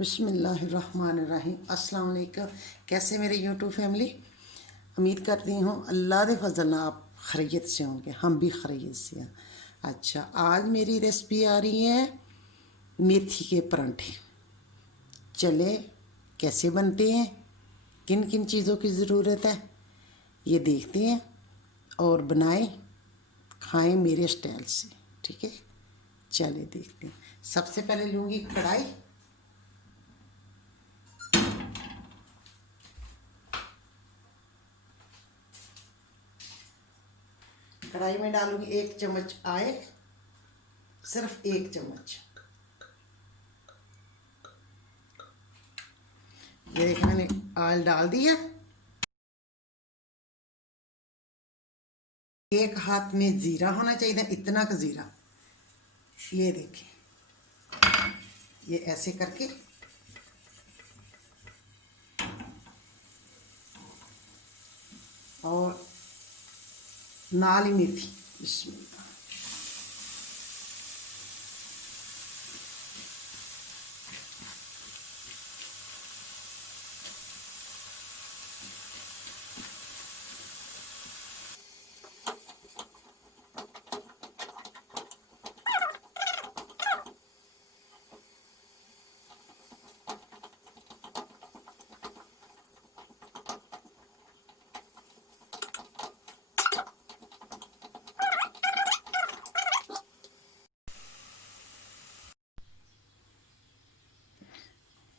बिस्मिल्लाहिर्रहमानिर्रहीम। अस्सलाम वालेकुम। कैसे मेरे यूट्यूब फैमिली, उम्मीद करती हूँ अल्लाह के फजल नाल आप खैरियत से होंगे, हम भी खैरियत से हैं। अच्छा, आज मेरी रेसिपी आ रही है मेथी के परांठे। चले कैसे बनते हैं, किन किन चीज़ों की ज़रूरत है ये देखते हैं और बनाएं खाएं मेरे स्टाइल से। ठीक है, चले देखते हैं। सबसे पहले लूँगी कढ़ाई। कढ़ाई में डालूंगी 1 चम्मच ऑयल, सिर्फ 1 चम्मच। ये देखिए मैंने ऑयल डाल दिया। एक हाथ में ज़ीरा होना चाहिए, इतना का ज़ीरा। ये देखिए, ये ऐसे करके और नाल ही मेथी। बिस्मिल्लाह।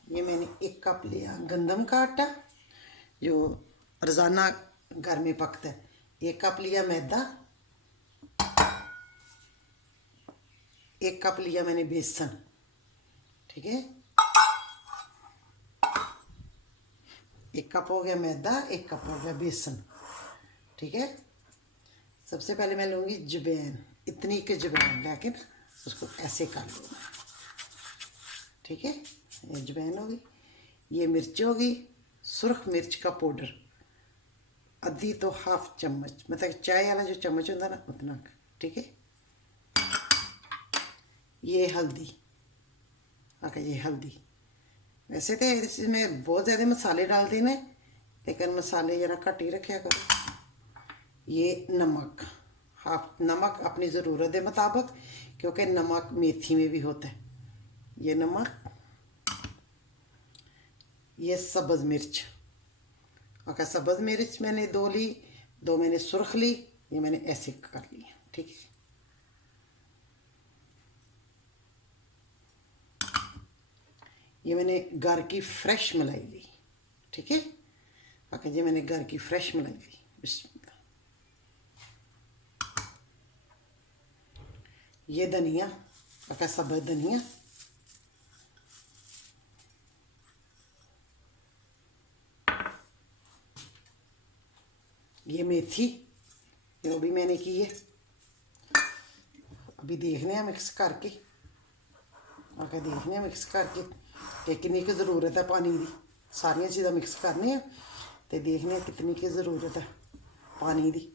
ये मैंने 1 कप लिया गंदम का आटा, जो रोज़ाना घर में पकता है। 1 कप लिया मैदा, 1 कप लिया मैंने बेसन। ठीक है, 1 कप हो गया मैदा, 1 कप हो गया बेसन। ठीक है, सबसे पहले मैं लूँगी जवैन। इतनी के जवैन लेके ना उसको ऐसे कर लूँगा। ठीक है, ये जवैन होगी। ये मिर्च होगी, सुरख मिर्च का पाउडर आधी तो हाफ चम्मच, मतलब चाय वाला जो चम्मच होता ना उतना। ठीक है, ये हल्दी। ओके, ये हल्दी। वैसे तो इसमें बहुत ज़्यादा मसाले डाल देने, लेकिन मसाले ज़रा घट ही रखा करो। ये नमक, हाफ नमक अपनी ज़रूरत के मुताबिक, क्योंकि नमक मेथी में भी होता है। ये नमक। ये सब्ज़ मिर्च। ओके, सब्ज़ मिर्च मैंने 2 ली, 2 मैंने सुर्ख ली। ये मैंने ऐसे कर ली। ठीक है, ये मैंने घर की फ्रेश मलाई ली। ठीक है, ओके, ये मैंने घर की फ्रेश मलाई ली। बिस्मिल्लाह। ये धनिया, ओके, सब्ज़ धनिया। ये मेथी, जो भी मैंने की है। अभी देखने हैं मिक्स करके। ओके, देखने हैं मिक्स करके कि कितनी की ज़रूरत है पानी की। सारिया चीज़ा मिक्स करने तो देखने कितनी की ज़रूरत है पानी की।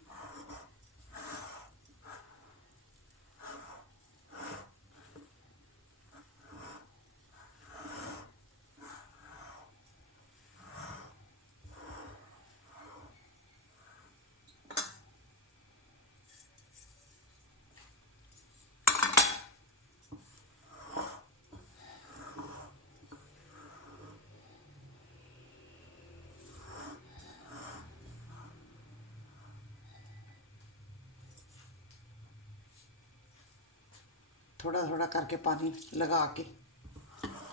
थोड़ा थोड़ा करके पानी लगा के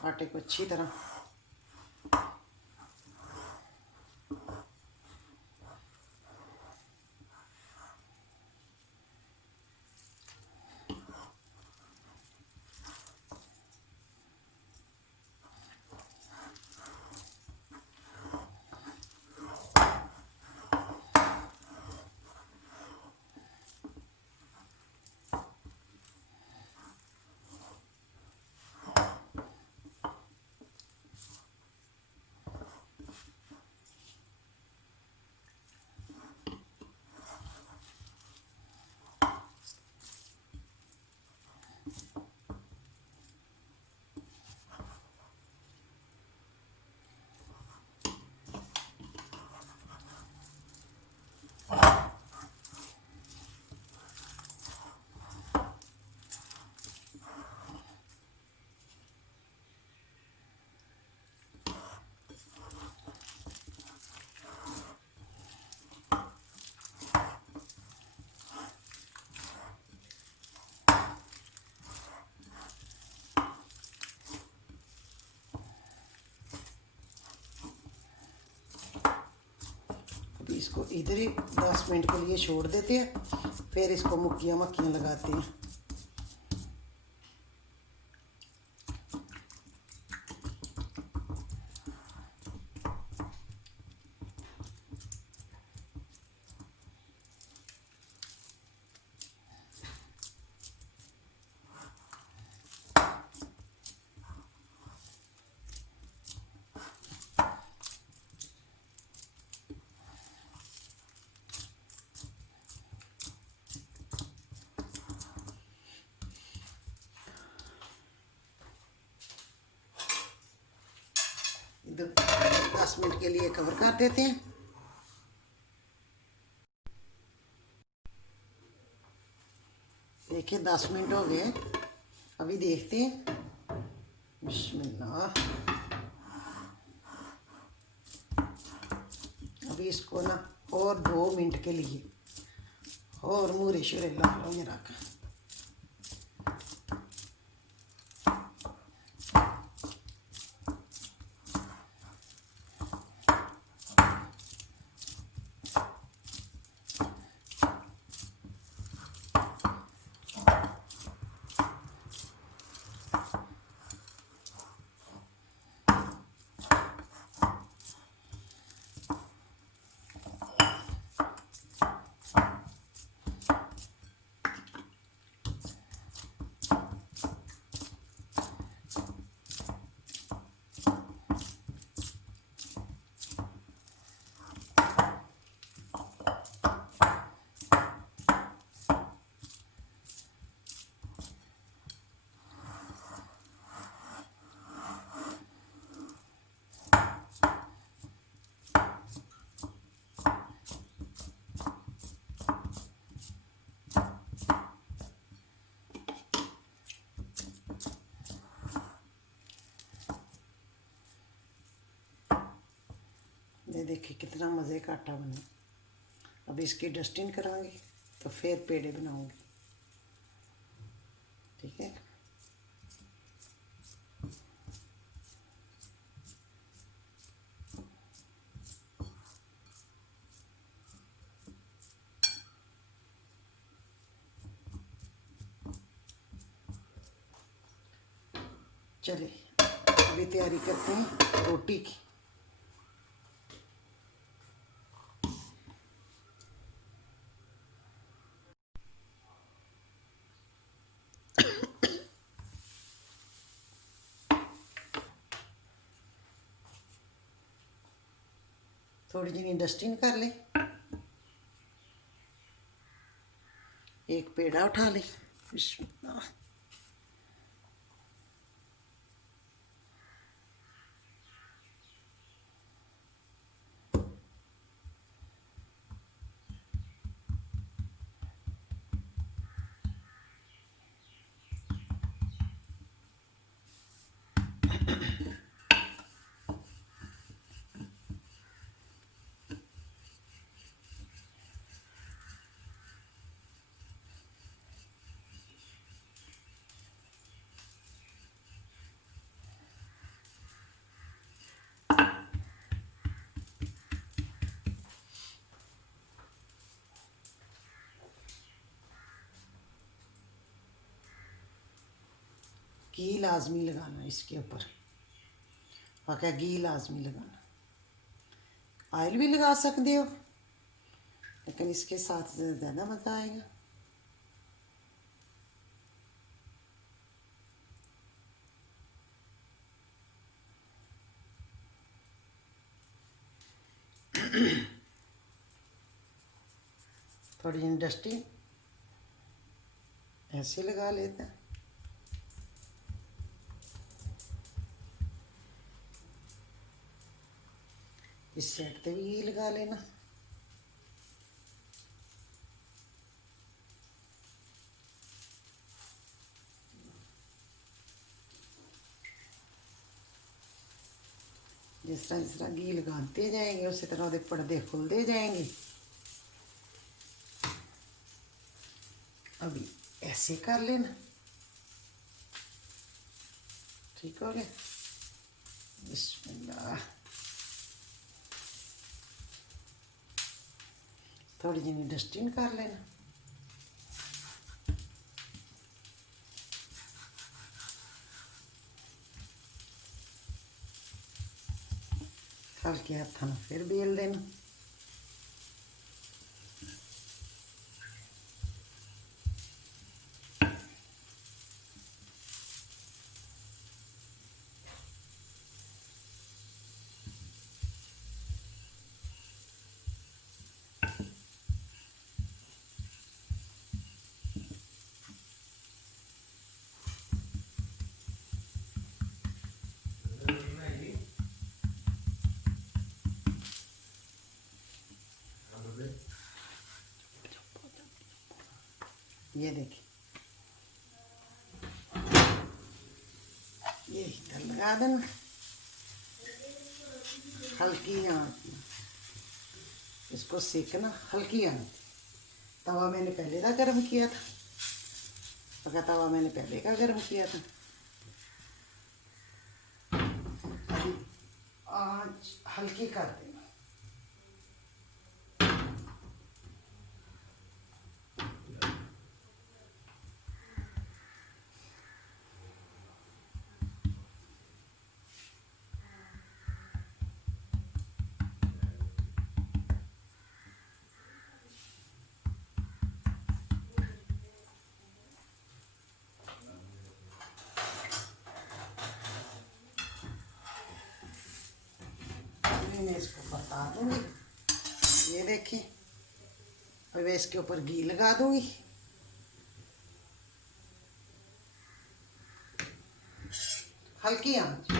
आटे को अच्छी तरह इसको इधर ही 10 मिनट के लिए छोड़ देते हैं, फिर इसको मुक्कियाँ मक्खियाँ लगाते हैं। इधर 10 मिनट के लिए कवर कर देते हैं। देखिए 10 मिनट हो गए, अभी देखते हैं। बिस्मिल्लाह। अभी इसको ना और 2 मिनट के लिए और मूरे शुरे ला लो ये रख। ये देखिए कितना मज़े का आटा बना। अब इसकी डस्टिंग करांगे तो फिर पेड़े बनाऊंगी, ठीक है। चलिए अभी तैयारी करते हैं रोटी की। थोड़ी जी डस्टिंग कर ले, एक पेड़ा उठा ले। बिस्मिल्लाह। घी लाजमी लगाना इसके ऊपर, वाकई घी लाजमी लगाना। ऑयल भी लगा सकते हो, लेकिन इसके साथ ज़्यादा मज़ा आएगा। थोड़ी डस्टिंग ऐसे लगा लेते हैं। इस साइड पे भी ये लगा लेना। जिस तरह घी लगाते जाएंगे उसी तरह वो पर्दे खुलते जाएंगे। अभी ऐसे कर लेना, ठीक हो गया। बिस्मिल्लाह। थोड़ी जी डस्टिंग कर लेना। हल्के हत्थों में फिर बेल देना। ये देखिए, ये इधर लगा देना हल्की आंच में। इसको सेकना हल्की आंच। तवा मैंने पहले का गर्म किया था, अगर तवा मैंने पहले का गर्म किया था। अभी आंच हल्की कर देना। मैं इसको बता दूंगी। ये देखिए, अब मैं इसके ऊपर घी लगा दूंगी। हल्की आंच।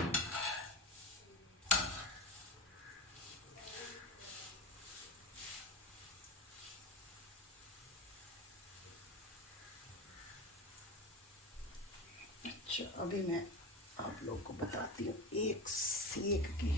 अच्छा, अभी मैं आप लोग को बताती हूँ एक सेक के।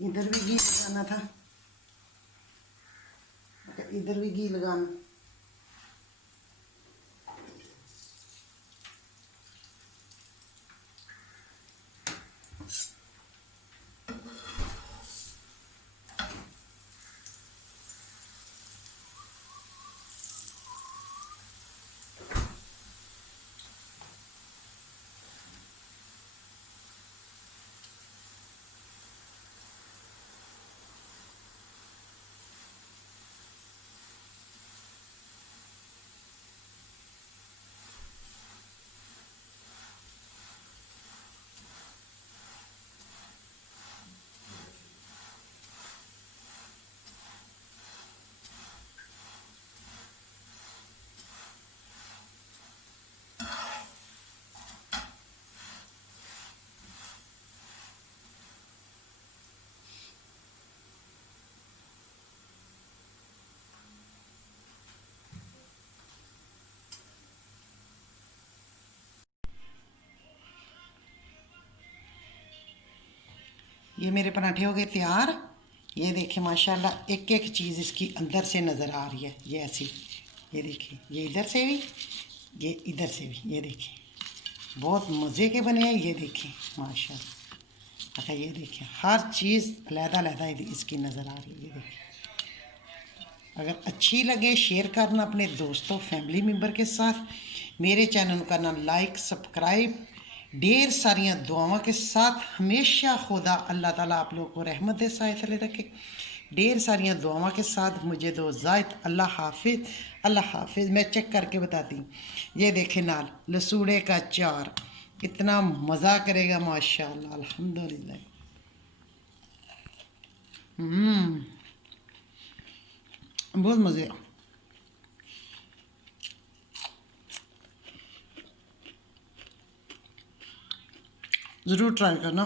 इधर भी घी लगाना था, इधर भी घी लगाना। ये मेरे पराठे हो गए तैयार। ये देखिए माशाल्लाह, एक एक चीज़ इसकी अंदर से नज़र आ रही है। ये ऐसी, ये देखिए, ये इधर से भी, ये इधर से भी। ये देखिए बहुत मज़े के बने हैं। ये देखिए माशाल्लाह। अच्छा, ये देखिए हर चीज़ अलग-अलग इसकी नज़र आ रही है। ये देखिए, अगर अच्छी लगे शेयर करना अपने दोस्तों फैमिली मेम्बर के साथ। मेरे चैनल को करना लाइक सब्सक्राइब। ढेर सारियाँ दुआओं के साथ हमेशा खुदा अल्लाह ताला आप लोगों को रहमत दे साए तले रखे। ढेर सारियाँ दुआओं के साथ मुझे दो इजाज़त। अल्लाह हाफिज़, अल्लाह हाफिज़। मैं चेक करके बताती हूँ। ये देखे नाल लसूड़े का अचार, इतना मज़ा करेगा माशाल्लाह, अल्हम्दुलिल्लाह। बहुत मज़े। ज़रूर ट्राई करना,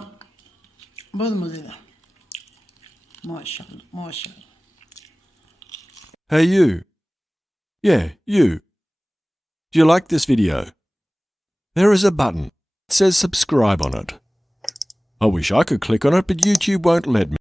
बहुत मज़ेदार। माशाल्लाह माशाल्लाह। Hey you. Yeah, you. Do you like this video? There is a button. It says subscribe on it. I wish I could click on it, but YouTube won't let me.